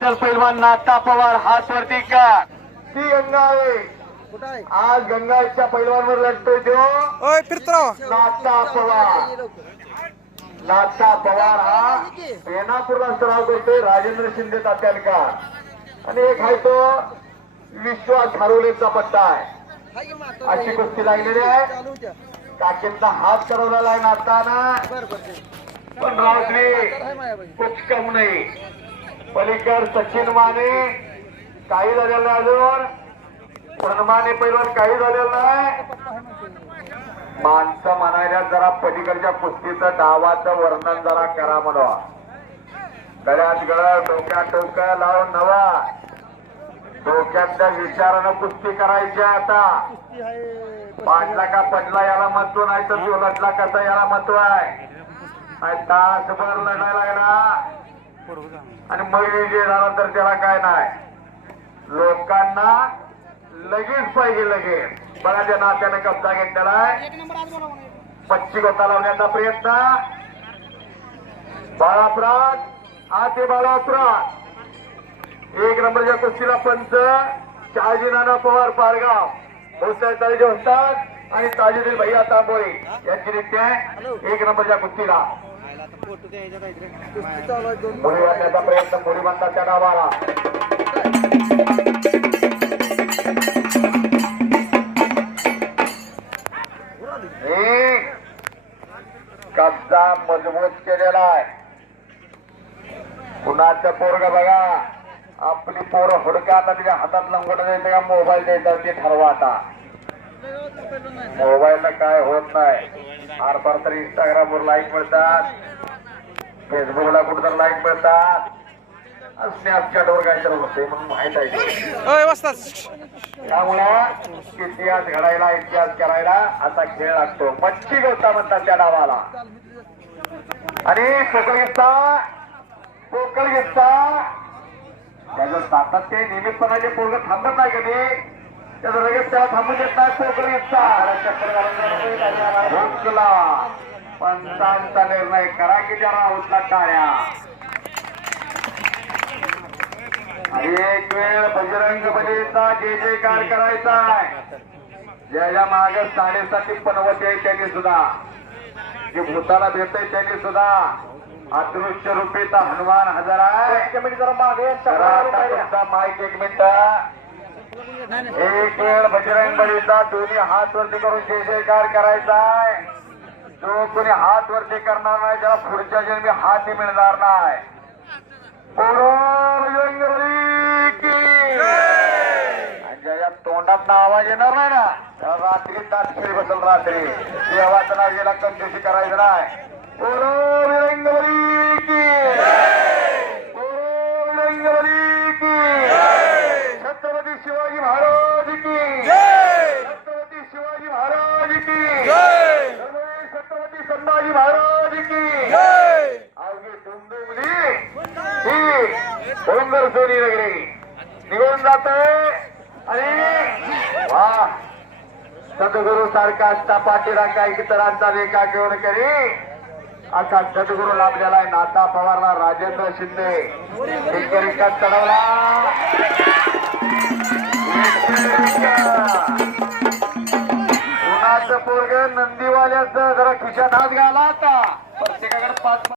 पैलवान नाता पवार हात वरती का? ती गंगा आहे? आज गंगाच्या पैलवानवर लढतोय तो. फिरतो नाता पवार. नाथा पवार हा रेणापूरला सराव करतोय राजेंद्र शिंदे तात्यालकर. आणि एक आहे तो विश्वास हरवलेचा पट्टा आहे. अशी कुस्ती लागलेली आहे. काकींचा हात करवलेला आहे नाताना. पण रावली काय मायाबाई खूप कम नाही. पलीकर सचिन माने काही झालेलं नाही अजून. सन्माने पैलवान काही झालेलं नाही. माणसं म्हणायला जरा पलीकडच्या कुस्तीचं डावाचं वर्णन जरा करा म्हणवा गळ्यात गळ डोक्यात डोकं लावून नवा. डोक्यातल्या विचारानं कुस्ती करायची आहे आता. कुस्ती पाडला का पडला याला महत्त्व नाही तर तो लढला कसा याला महत्त्व आहे? आणि तासभर लढायला लागला. आणि मग विजय झाला तर त्याला काय नाही. लोकांना लगेच पाहिजे लगेच. बघा त्या नात्याने कब्जा घेतलेला आहे. पच्ची गोता लावण्याचा प्रयत्न. बाळापुरात आते बाळापुरात. एक नंबरच्या कुस्तीला पंच शहाजी नाना पवार पारगाव. भोसले तालीचे असतात आणि ताजुद्दीन भैया तांबोळे यांची आहे एक नंबरच्या कुस्तीला कुस्ती चालू आहे दोन मुली प्रयत्न मुली म्हणतात कब्जा मजबूत केलेला आहे. कुणाचं पोरग बघा. आपली पोर हुडका आता तिच्या हातात लंगोट द्यायचं का? मोबाईल द्यायचा ते ठरवा आता. मोबाईलला काय होत नाही. फार फार तर इंस्टाग्रामवर लाईक मिळतात. फेसबुकला कुठं लाईक मिळतात. स्नॅपचॅटवर काय तर होते म्हणून माहीत आहे त्यामुळं इतिहास घडायला इतिहास करायला असा खेळ लागतो. मच्छी गवता म्हणतात त्या डावाला आणि पोकळीचा पोकळीचा त्याचं सातत्य नियमितपणाचे पोरग थांबत नाही कधी. त्याचं लगेच त्याला थांबू देत नाही पोकळीचा हुकला पंचांचा निर्णय करा की जरा उठला टाळ्या एक वेळ बजरंग बलीचा जय जयकार करायचा आहे. ज्याच्या माग साडेसाती पनवती आहे त्यांनी सुद्धा. जे भूताला भेटतय त्यांनी सुद्धा. अदृश्य रूपीचा हनुमान हजार आहे. माईक एक मिनिट. एक वेळ बजरंग बलीचा दोन्ही हात वरती करून जय जयकार करायचा आहे. जो कोणी हात वरती करणार नाही त्याला पुढच्या जन्मी हात मिळणार नाही. ज्याच्या तोंडात आवाज येणार नाही ना त्याला रात्री खेळ बसल रात्री. देवाचं नाव गेला कंजूसी करायचं नाही बली की बोलो बजरंग बली की छत्रपती शिवाजी महाराज की छत्रपती शिवाजी महाराज की धर्मवीर छत्रपती संभाजी महाराज की अवघी डुंडुमली ही डोंगर सोनी वगैरे निघून जातोय आणि वा सद्गुरु सारखा असता पाठीराखा इतरांचा रेखा घेऊन करी. असा सद्गुरु लाभलेला आहे नाता पवारला राजेंद्र शिंदे. एकरिका चढवला पोरग नंदीवाल्याचं जरा खिशात हात घाला आता. प्रत्येकाकडे पाच